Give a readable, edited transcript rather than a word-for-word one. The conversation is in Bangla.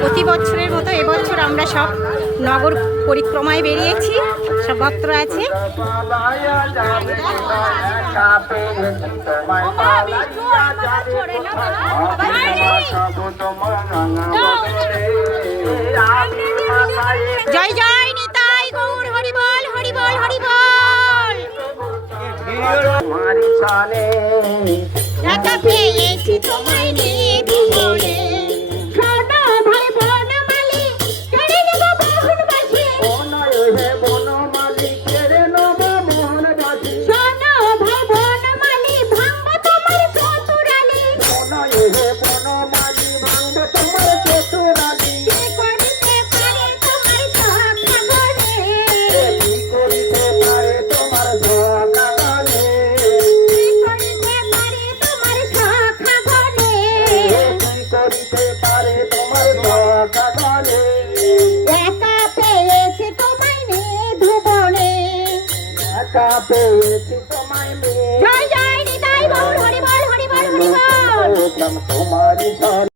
প্রতি বছরের মতো এবছর আমরা সব নগর পরিক্রমায় বেরিয়েছি, সব ভক্তরা আছে। জয় জয় নিতাই গৌর, হরি বল হরি বল হরি বল। একা পেয়েছি তোমায় নিয়ে ভুবনে, সোনা ভাই বনমালী কেড়ে নেব মোহনবাসী। সোনা ভাই বনমালী ভাঙব তোমার চতুরালি। কে করিতে পারে তোমার সখাগণে, কে করিতে পারে তোমার সখাগণে। একা পেয়েছি তোমায় নিয়ে ভুবনে, জয় জয় নিতাই গৌর, হরি বল হরি বল হরি বল।